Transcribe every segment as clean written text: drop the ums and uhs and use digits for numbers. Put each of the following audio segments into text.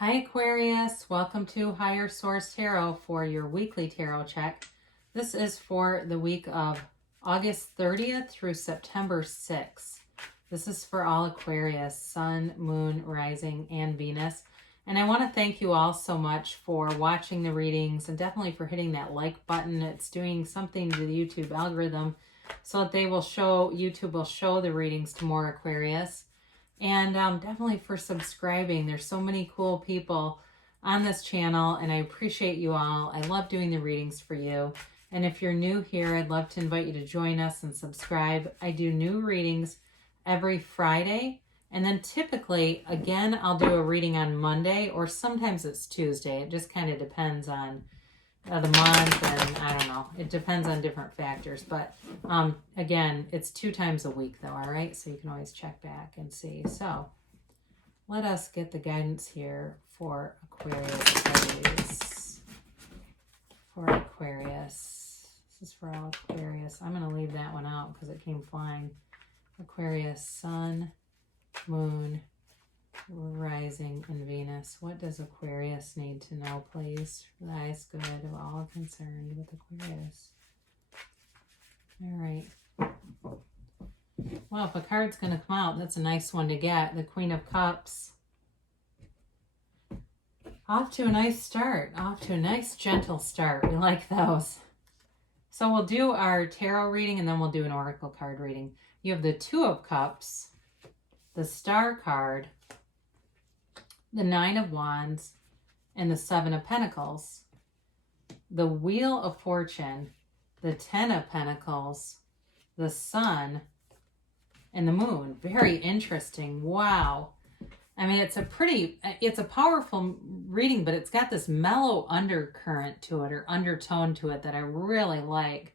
Hi Aquarius, welcome to Higher Source Tarot for your weekly tarot check. This is for the week of August 30th through September 6th. This is for all Aquarius, Sun, Moon, Rising, and Venus. And I want to thank you all so much for watching the readings and definitely for hitting that like button. It's doing something to the YouTube algorithm so that YouTube will show the readings to more Aquarius. And definitely for subscribing. There's so many cool people on this channel, and I appreciate you all. I love doing the readings for you. And if you're new here, I'd love to invite you to join us and subscribe. I do new readings every Friday. And then typically, again, I'll do a reading on Monday, or sometimes it's Tuesday. It just kind of depends on the month, and I don't know. It depends on different factors. But again, it's 2 times a week though, all right? So you can always check back and see. So let us get the guidance here for Aquarius, please. For Aquarius. This is for all Aquarius. I'm going to leave that one out because it came flying. Aquarius, Sun, Moon, Rising, and Venus. What does Aquarius need to know, please? For the highest good of all concerned with Aquarius. All right. Well, if a card's going to come out, that's a nice one to get. The Queen of Cups. Off to a nice start. Off to a nice, gentle start. We like those. So we'll do our tarot reading, and then we'll do an oracle card reading. You have the Two of Cups, the Star card, the Nine of Wands, and the Seven of Pentacles. The Wheel of Fortune, the Ten of Pentacles, the Sun, and the Moon. Very interesting. Wow. I mean, it's a powerful reading, but it's got this mellow undercurrent to it, or undertone to it, that I really like.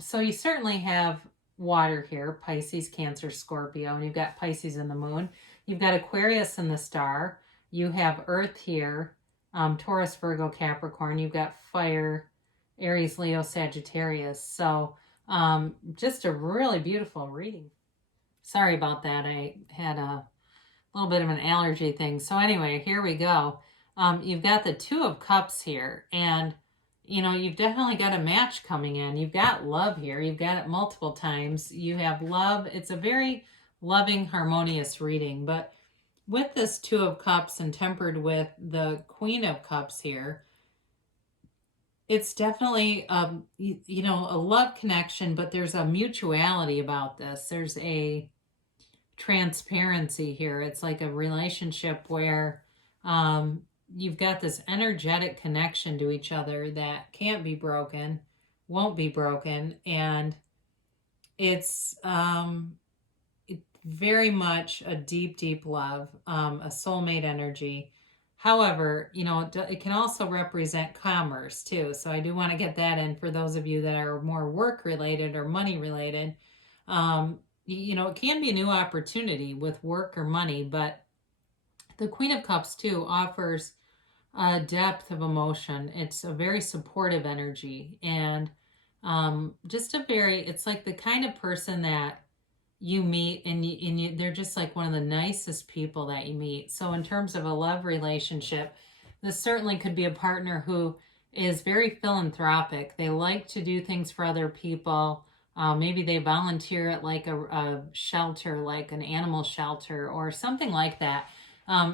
So you certainly have water here, Pisces, Cancer, Scorpio, and you've got Pisces in the Moon. You've got Aquarius in the Star. You have Earth here, Taurus, Virgo, Capricorn. You've got Fire, Aries, Leo, Sagittarius. So just a really beautiful reading. Sorry about that. I had a little bit of an allergy thing. So anyway, here we go. You've got the Two of Cups here, and you've definitely got a match coming in. You've got love here. You've got it multiple times. You have love. It's a very loving, harmonious reading. But with this Two of Cups and tempered with the Queen of Cups here, it's definitely, a love connection, but there's a mutuality about this. There's a transparency here. It's like a relationship where you've got this energetic connection to each other that can't be broken, won't be broken, and it's very much a deep, deep love, a soulmate energy. However, it can also represent commerce too. So I do want to get that in for those of you that are more work related or money related. It can be a new opportunity with work or money, but the Queen of Cups too offers a depth of emotion. It's a very supportive energy, and it's like the kind of person that you meet, and they're just like one of the nicest people that you meet. So in terms of a love relationship, this certainly could be a partner who is very philanthropic. They like to do things for other people. Maybe they volunteer at like a shelter, like an animal shelter or something like that.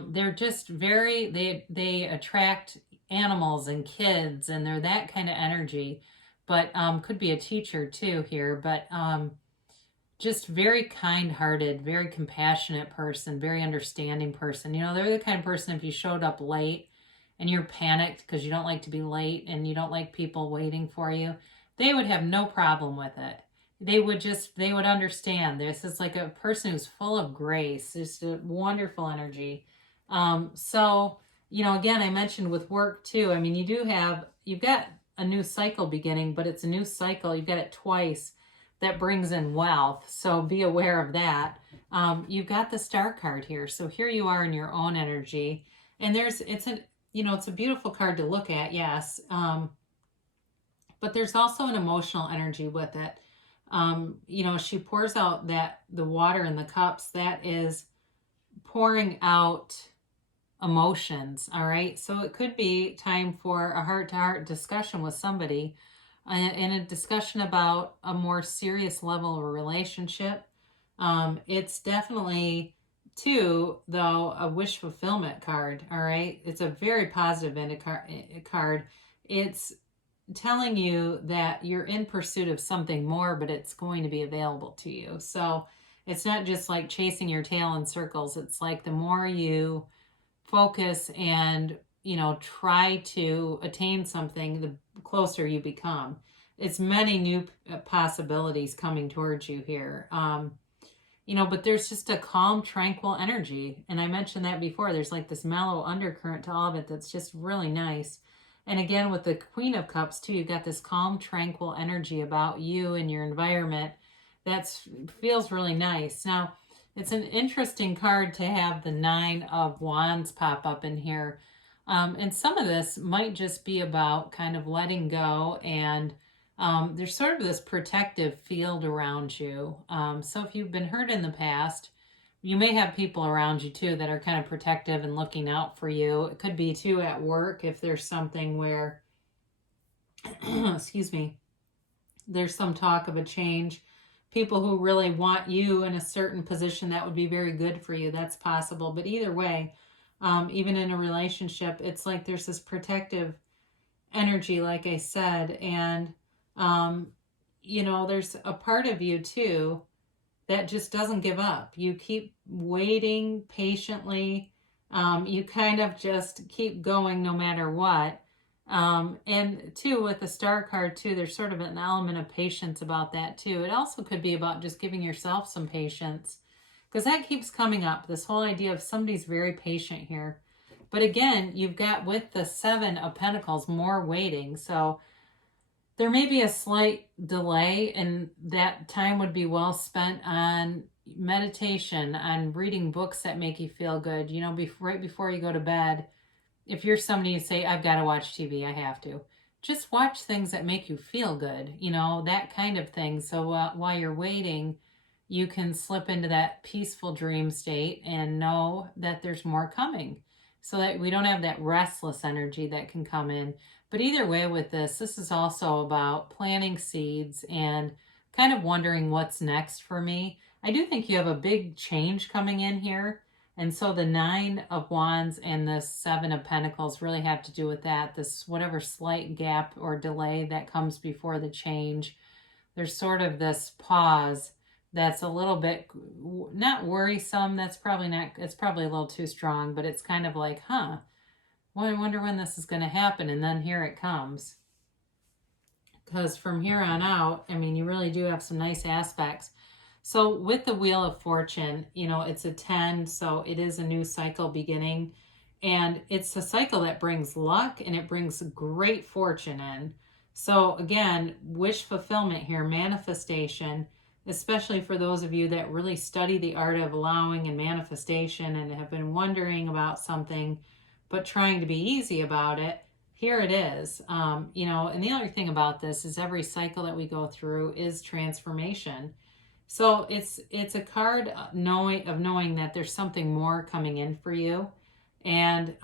They're just they attract animals and kids, and they're that kind of energy, but could be a teacher too here, but just very kind-hearted, very compassionate person, very understanding person. They're the kind of person, if you showed up late and you're panicked because you don't like to be late and you don't like people waiting for you, they would have no problem with it. They would understand. This is like a person who's full of grace. Just a wonderful energy. So, again, I mentioned with work too. I mean, you've got a new cycle beginning, but it's a new cycle. You've got it twice that brings in wealth. So be aware of that. You've got the Star card here. So here you are in your own energy. And it's a beautiful card to look at. Yes. But there's also an emotional energy with it. She pours out the water in the cups. That is pouring out emotions, all right? So it could be time for a heart-to-heart discussion with somebody, and a discussion about a more serious level of a relationship. It's definitely, too, though, a wish fulfillment card, all right? It's a very positive card. It's telling you that you're in pursuit of something more, but it's going to be available to you. So it's not just like chasing your tail in circles. It's like the more you focus and, try to attain something, the closer you become. It's many new possibilities coming towards you here. But there's just a calm, tranquil energy. And I mentioned that before. There's like this mellow undercurrent to all of it that's just really nice. And again, with the Queen of Cups, too, you've got this calm, tranquil energy about you and your environment that feels really nice. Now, it's an interesting card to have the Nine of Wands pop up in here. And some of this might just be about kind of letting go, and there's sort of this protective field around you. So if you've been hurt in the past, you may have people around you too that are kind of protective and looking out for you. It could be too at work if there's something where, excuse me, there's some talk of a change. People who really want you in a certain position that would be very good for you. That's possible. But either way, even in a relationship, it's like there's this protective energy, like I said. And, there's a part of you too that just doesn't give up. You keep waiting patiently. You kind of just keep going no matter what. And too, with the Star card too, there's sort of an element of patience about that too. It also could be about just giving yourself some patience, because that keeps coming up, this whole idea of somebody's very patient here. But again, you've got with the Seven of Pentacles more waiting. So there may be a slight delay, and that time would be well spent on meditation, on reading books that make you feel good. Right before you go to bed, if you're somebody who say, I've got to watch TV, I have to. Just watch things that make you feel good, that kind of thing. So while you're waiting, you can slip into that peaceful dream state and know that there's more coming, so that we don't have that restless energy that can come in. But either way with this is also about planting seeds and kind of wondering what's next for me. I do think you have a big change coming in here. And so the Nine of Wands and the Seven of Pentacles really have to do with that. This whatever slight gap or delay that comes before the change. There's sort of this pause that's a little bit not worrisome. That's probably not, it's probably a little too strong, but it's kind of like, well, I wonder when this is going to happen. And then here it comes. Because from here on out, you really do have some nice aspects. So with the Wheel of Fortune, it's a 10, so it is a new cycle beginning. And it's a cycle that brings luck and it brings great fortune in. So again, wish fulfillment here, manifestation, especially for those of you that really study the art of allowing and manifestation and have been wondering about something, but trying to be easy about it. Here it is. And the other thing about this is every cycle that we go through is transformation. So it's a card knowing that there's something more coming in for you. And,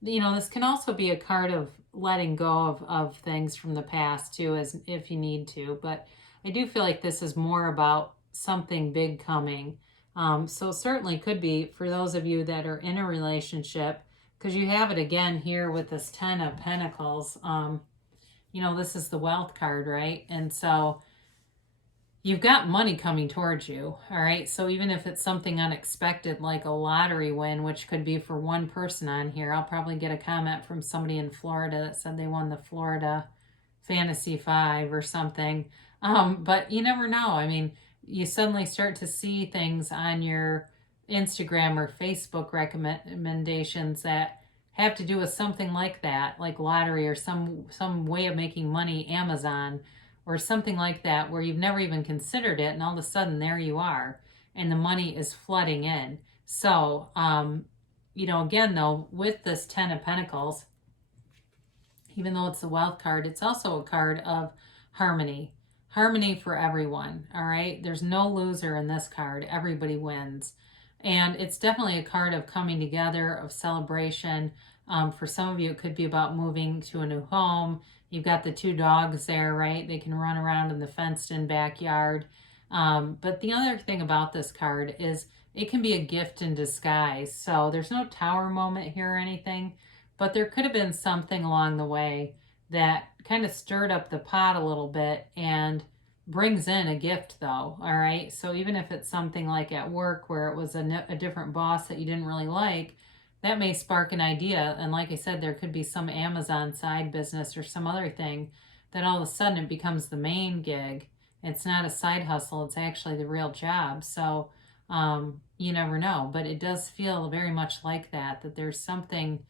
this can also be a card of letting go of things from the past too, as if you need to. But I do feel like this is more about something big coming. So certainly could be for those of you that are in a relationship, because you have it again here with this Ten of Pentacles. This is the wealth card, right? And so you've got money coming towards you, all right? So even if it's something unexpected like a lottery win, which could be for one person on here, I'll probably get a comment from somebody in Florida that said they won the Florida Fantasy 5 or something. But you never know. You suddenly start to see things on your Instagram or Facebook recommendations that have to do with something like that, like lottery or some way of making money, Amazon, or something like that, where you've never even considered it, and all of a sudden there you are, and the money is flooding in. So, again though, with this Ten of Pentacles, even though it's the wealth card, it's also a card of harmony. Harmony for everyone, all right? There's no loser in this card. Everybody wins. And it's definitely a card of coming together, of celebration. For some of you, it could be about moving to a new home. You've got the 2 dogs there, right? They can run around in the fenced-in backyard. But the other thing about this card is it can be a gift in disguise. So there's no tower moment here or anything, but there could have been something along the way that kind of stirred up the pot a little bit and brings in a gift though. All right. So even if it's something like at work where it was a different boss that you didn't really like, that may spark an idea. And like I said, there could be some Amazon side business or some other thing that all of a sudden it becomes the main gig. It's not a side hustle. It's actually the real job. So you never know, but it does feel very much like that there's something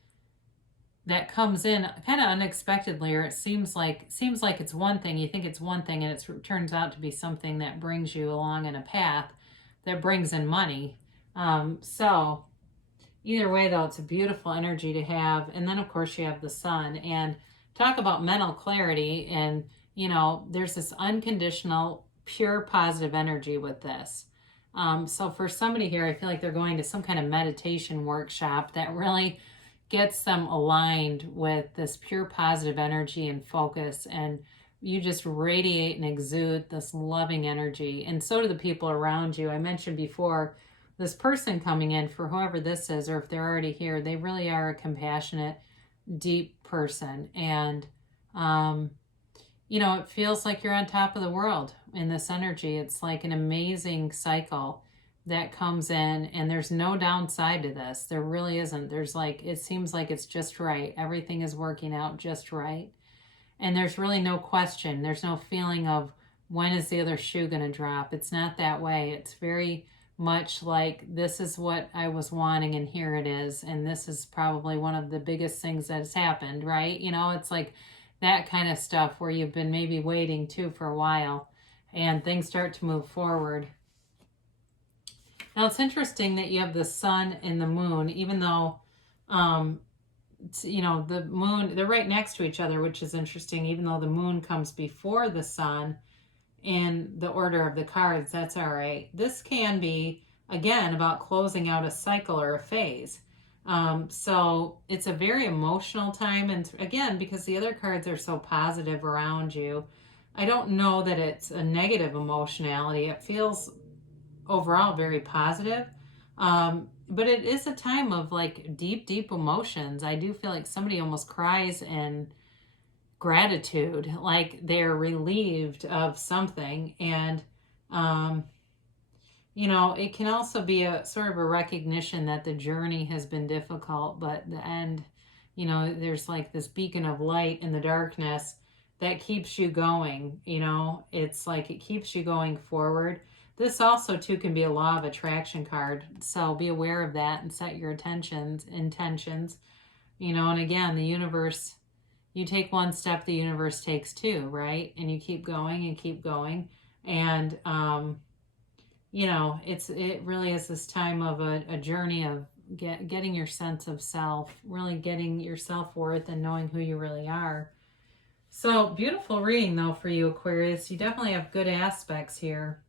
that comes in kind of unexpectedly, or it seems like it's one thing. You think it's one thing, and it turns out to be something that brings you along in a path that brings in money. So either way, though, it's a beautiful energy to have. And then, of course, you have the sun. And talk about mental clarity. And, you know, there's this unconditional, pure, positive energy with this. So for somebody here, I feel like they're going to some kind of meditation workshop that really gets them aligned with this pure positive energy and focus, and you just radiate and exude this loving energy, and so do the people around you. I mentioned before, this person coming in, for whoever this is, or if they're already here, they really are a compassionate, deep person, and you know, it feels like you're on top of the world in this energy. It's like an amazing cycle that comes in, and there's no downside to this. There really isn't. There's like, it seems like it's just right. Everything is working out just right. And there's really no question. There's no feeling of when is the other shoe going to drop. It's not that way. It's very much like, this is what I was wanting and here it is. And this is probably one of the biggest things that has happened, right? You know, it's like that kind of stuff where you've been maybe waiting too for a while and things start to move forward. Now, it's interesting that you have the sun and the moon, even though, you know, the moon, they're right next to each other, which is interesting, even though the moon comes before the sun in the order of the cards. That's all right. This can be, again, about closing out a cycle or a phase. So it's a very emotional time. And again, because the other cards are so positive around you, I don't know that it's a negative emotionality. It feels overall very positive, but it is a time of like deep emotions. I do feel like somebody almost cries in gratitude, like they're relieved of something. And you know, it can also be a sort of a recognition that the journey has been difficult, but the end, you know, there's like this beacon of light in the darkness that keeps you going. You know, it's like it keeps you going forward. This also, too, can be a law of attraction card, so be aware of that and set your intentions, you know, and again, the universe, you take one step, the universe takes two, right? And you keep going and keep going, and, you know, it really is this time of a journey of getting your sense of self, really getting your self-worth and knowing who you really are. So, beautiful reading, though, for you, Aquarius. You definitely have good aspects here.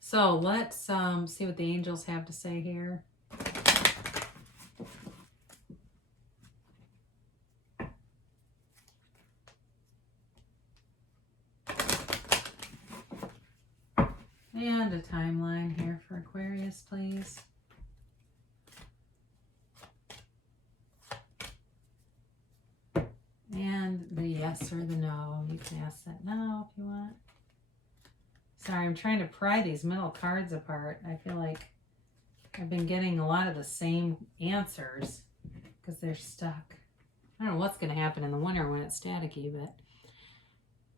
So let's see what the angels have to say here. And a timeline here for Aquarius, please. And the yes or the no. You can ask that now if you want. Sorry, I'm trying to pry these middle cards apart. I feel like I've been getting a lot of the same answers because they're stuck. I don't know what's going to happen in the winter when it's staticky, but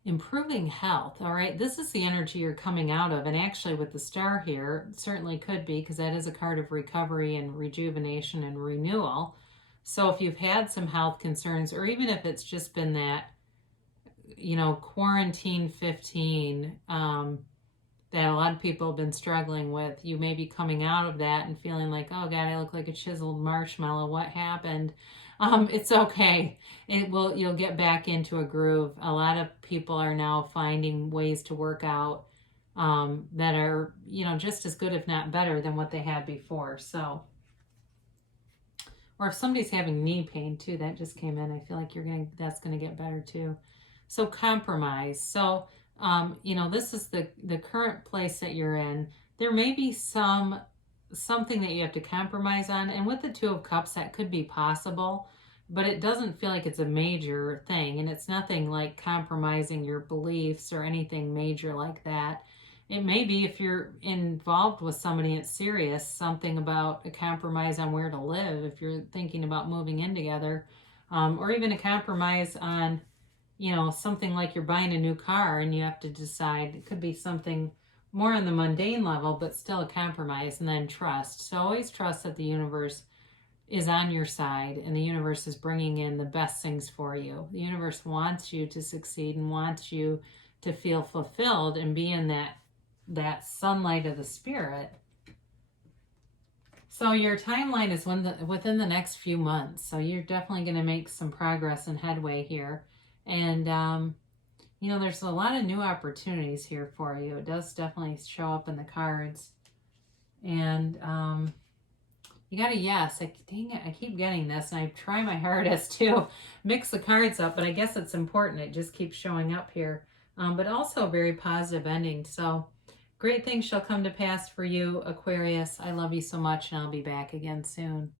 improving health. All right, this is the energy you're coming out of. And actually with the star here, it certainly could be, because that is a card of recovery and rejuvenation and renewal. So if you've had some health concerns, or even if it's just been that, you know, quarantine 15, that a lot of people have been struggling with, you may be coming out of that and feeling like, oh God, I look like a chiseled marshmallow. What happened? It's okay. You'll get back into a groove. A lot of people are now finding ways to work out that are, you know, just as good, if not better, than what they had before. So, or if somebody's having knee pain too, that just came in. I feel like that's gonna get better too. So compromise. So, you know, this is the current place that you're in. There may be something that you have to compromise on, and with the Two of Cups, that could be possible, but it doesn't feel like it's a major thing, and it's nothing like compromising your beliefs or anything major like that. It may be, if you're involved with somebody it's serious, something about a compromise on where to live if you're thinking about moving in together, or even a compromise on, you know, something like you're buying a new car and you have to decide. It could be something more on the mundane level, but still a compromise. And then trust. So always trust that the universe is on your side and the universe is bringing in the best things for you. The universe wants you to succeed and wants you to feel fulfilled and be in that sunlight of the spirit. So your timeline is within the next few months. So you're definitely going to make some progress and headway here. And, you know, there's a lot of new opportunities here for you. It does definitely show up in the cards. And you got a yes. Dang it, I keep getting this. And I try my hardest to mix the cards up. But I guess it's important. It just keeps showing up here. But also a very positive ending. So great things shall come to pass for you, Aquarius. I love you so much, and I'll be back again soon.